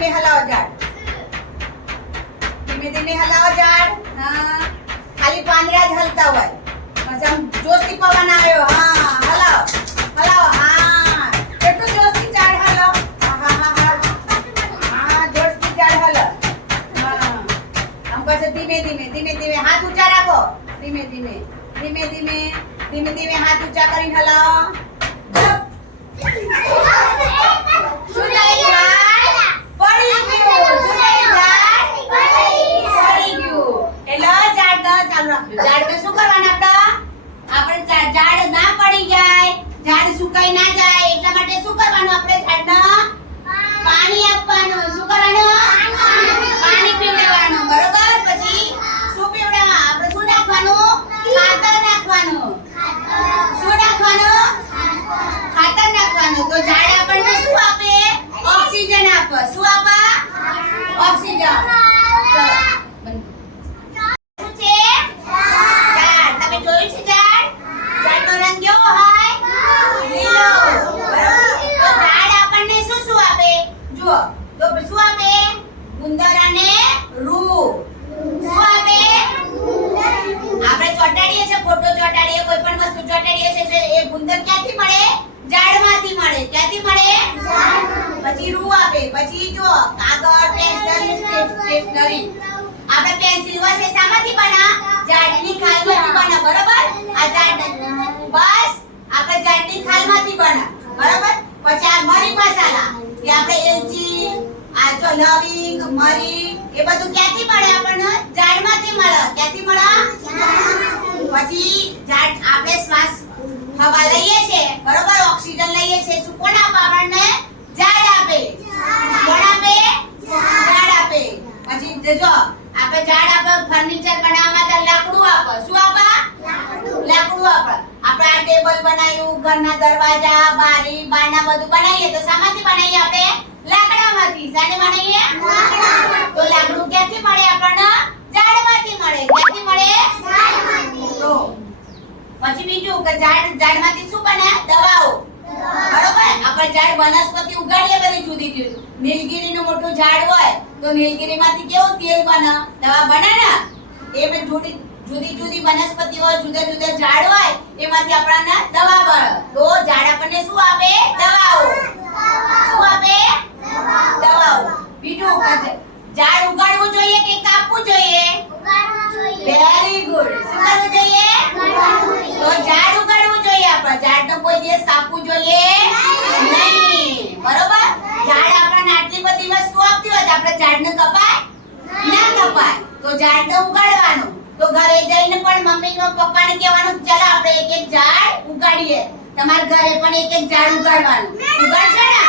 ધીમે હલાવો ઝાડ. ધીમે ધીમે હલાવો ઝાડ. હા ખાલી પાંદડા જ હલતા હોય. પછી આમ જોશથી પવન આવ્યો. હા હલાવો હલાવો. હા કેટલું જોશથી ઝાડ હલાવો. હા હા હા હા જોશથી ઝાડ હલાવો. હા આમ પછી ધીમે ધીમે ધીમે ધીમે હાથ ઊંચા રાખો. ધીમે ધીમે ધીમે ધીમે ધીમે ધીમે હાથ ઊંચા કરીને હલાવો. ઝાડ શું કરવાનું આપણે ઝાડ ના પડી જાય, ઝાડ સુકાઈ ના જાય એટલા માટે શું કરવાનું આપણે ઝાડને પાણી આપવાનું. શું કરવાનું? પાણી પીવડાવવાનું. બરોબર. પછી શું પીવડાવવાનું? આપણે શું નાખવાનું? ખાતર નાખવાનું. શું નાખવાનું? ખાતર નાખવાનું. તો ઝાડ આપણને શું આપે? ઓક્સિજન આપે. શું આપે? ઓક્સિજન. ગુંદર અને રૂ. શું આપે? આપણે ચોટાડીએ છે, ફોટો ચોટાડીએ, કોઈ પણ વસ્તુ ચોટાડીએ છે, એ ગુંદર ક્યાંથી મળે? ઝાડમાંથી મળે. ક્યાંથી મળે? પછી રૂ આપે. પછી જો કાગળ, પેન્સિલ, સ્ટેશનરી. આપણે પેન્સિલ હશે શામાંથી બને? ઝાડની ખાલમાંથી બને. બરોબર. આ ઝાડ બસ આપણે ઝાડની ખાલમાંથી બને. બરોબર. પછી આ મરી મસાલા કે આપણે એલચી, આ જો લવિંગ, મરી એ બધું ક્યાંથી મળે આપણને? ઝાડમાંથી મળે. ક્યાંથી મળે? પછી ઝાડ આપણે શ્વાસ હવા લઈએ છે, બરોબર, ઓક્સિજન લઈએ છે, શું કોણ આપે આપણને? ઝાડ આપે. કોણ આપે? ઝાડ આપે. પછી જો આપણે ઝાડ આપે ફર્નિચર બનાવવા માટે લાકડું આપે. શું આપે? લાકડું આપે. આપણે આ ટેબલ બનાવ્યું, ઘરના દરવાજા, બારી, બારણા બધું બનાવીએ તો શામાંથી બનાવીએ આપણે? લાકડામાંથી. શાને બનાવીએ? તો લાકડું ક્યાંથી મળે આપણને? ઝાડમાંથી મળે. ક્યાંથી મળે? ઝાડમાંથી. તો પછી બીજું કે ઝાડમાંથી શું બને? દવાઓ. બરોબર. આપણે ઝાડ વનસ્પતિ ઉગાડીએ બધી જુદી જુદી. નીલગિરીનું મોટું ઝાડ હોય તો નીલગિરીમાંથી કેવું તેલ બને? દવા બને ને? એ જુદી જુદી વનસ્પતિ હોય, જુદા જુદા ઝાડ હોય, એમાંથી આપણને દવા બને. તો ઝાડ આપણને શું આપે? દવાઓ. શું આપે? દવાઓ. બીજું ઝાડ ઉગાડવું જોઈએ કે કાપવું જોઈએ? Very good. શું કરવું જોઈએ? તો ઝાડ ઉગાડવું જોઈએ. આપણે ઝાડને કોઈ દિવસ કાપવું જોઈએ નહીં. બરોબર. ઝાડ આપણને આટલી બધી વસ્તુ આપતી હોય તો આપણે ઝાડને કપાય ના કપાય. તો ઝાડને ઉગાડવાનું. તો ઘરે જઈને પણ મમ્મી ને પપ્પાને કહેવાનું ચાલો આપણે એક એક ઝાડ ઉગાડીએ. તમારા ઘરે પણ એક એક ઝાડ ઉગાડવાનું. ઉગાડશે ને?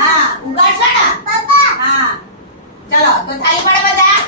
હા ઉગાડશે ને? હા ચલો તો થાળી પડે બધા.